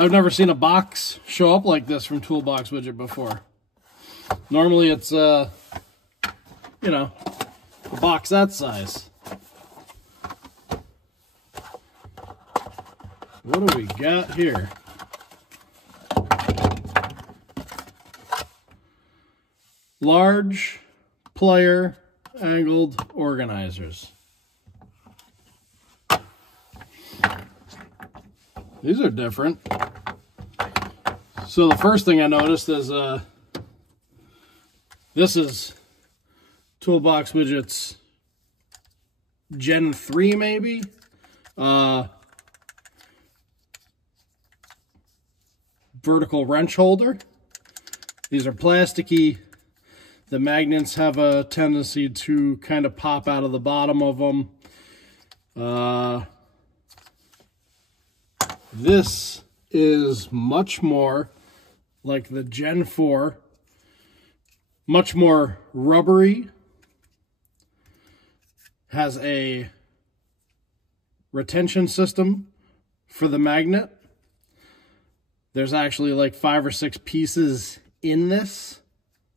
I've never seen a box show up like this from ToolBox Widget before. Normally it's, you know, a box that size. What do we got here? Large plier angled organizers. These are different. So the first thing I noticed is this is ToolBox Widget's Gen 3 maybe. Vertical wrench holder. These are plasticky. The magnets have a tendency to kind of pop out of the bottom of them. This is much more like the Gen 4, much more rubbery, has a retention system for the magnet. There's actually like 5 or 6 pieces in this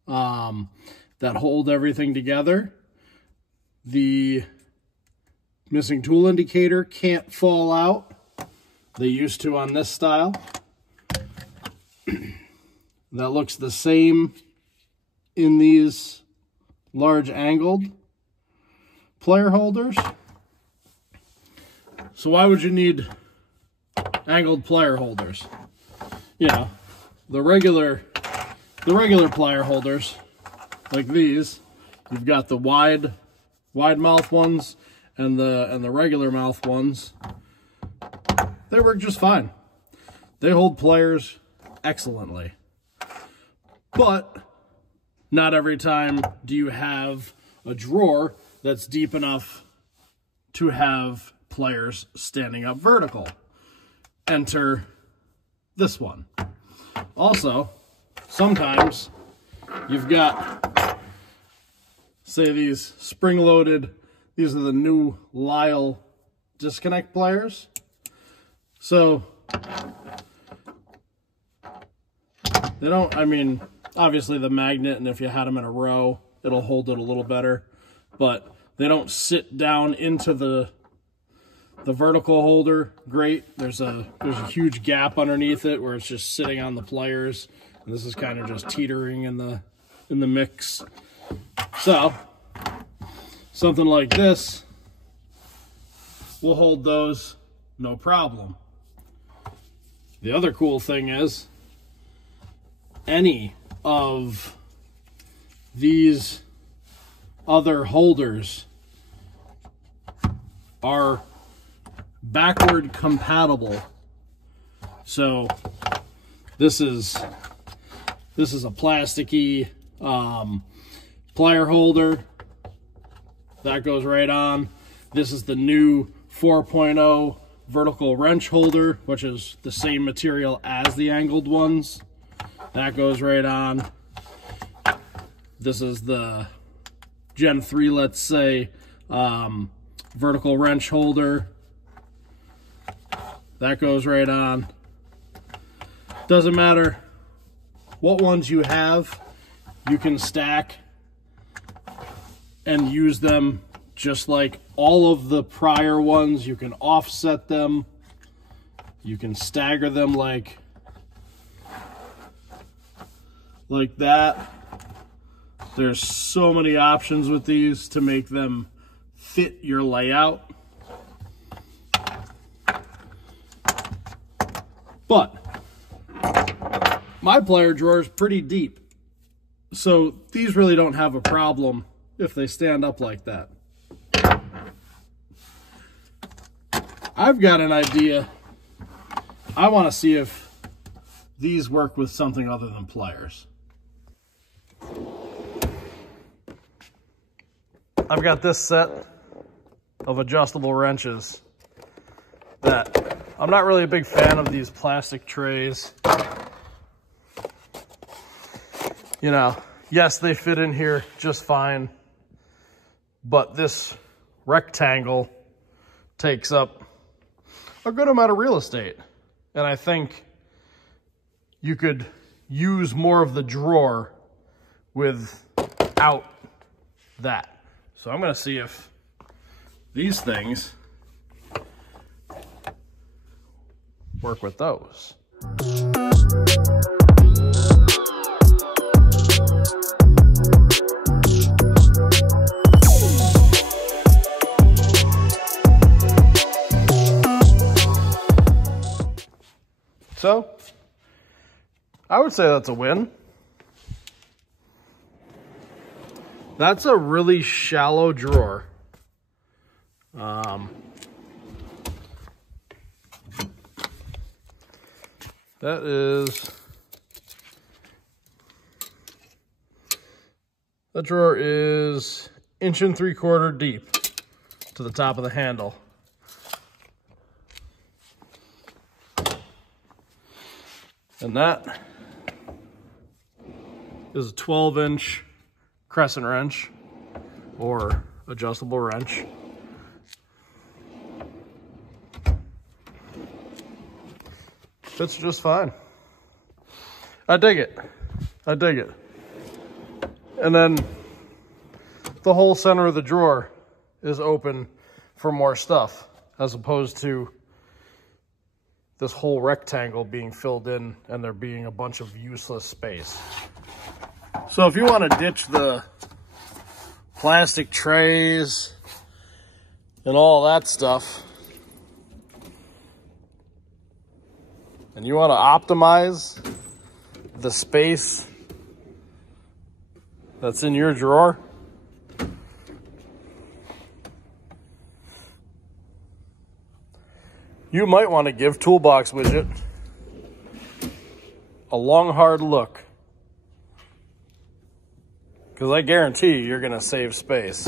that hold everything together. The missing tool indicator can't fall out. They used to on this style. That looks the same in these large angled plier holders. So why would you need angled plier holders? You know, the regular plier holders like these, you've got the wide mouth ones and the regular mouth ones. They work just fine. They hold pliers excellently. But not every time do you have a drawer that's deep enough to have pliers standing up vertical. Enter this one. Also, sometimes you've got, say, these spring-loaded, these are the new Lyle disconnect pliers. So, they don't, I mean, obviously the magnet, and if you had them in a row, it'll hold it a little better, but they don't sit down into the vertical holder great. There's a huge gap underneath it where it's just sitting on the pliers, and this is kind of just teetering in the mix. So something like this will hold those no problem. The other cool thing is any of these other holders are backward compatible. So this is a plasticky plier holder that goes right on. This is the new 4.0 vertical wrench holder, which is the same material as the angled ones. That goes right on. This is the Gen 3, let's say, vertical wrench holder. That goes right on. Doesn't matter what ones you have, you can stack and use them just like all of the prior ones. You can offset them. You can stagger them like that. There's so many options with these to make them fit your layout. But my plier drawer is pretty deep, so these really don't have a problem if they stand up like that. I've got an idea. I want to see if these work with something other than pliers. I've got this set of adjustable wrenches that I'm not really a big fan of these plastic trays. You know, yes, they fit in here just fine, but this rectangle takes up a good amount of real estate. And I think you could use more of the drawer without that. So I'm going to see if these things work with those. So, I would say that's a win. That's a really shallow drawer. That drawer is 1 3/4 inches deep to the top of the handle. And that is a 12-inch crescent wrench or adjustable wrench. Fits just fine. I dig it. I dig it. And then the whole center of the drawer is open for more stuff, as opposed to this whole rectangle being filled in and there being a bunch of useless space. So if you want to ditch the plastic trays and all that stuff, and you want to optimize the space that's in your drawer, you might want to give ToolBox Widget a long, hard look, because I guarantee you're going to save space.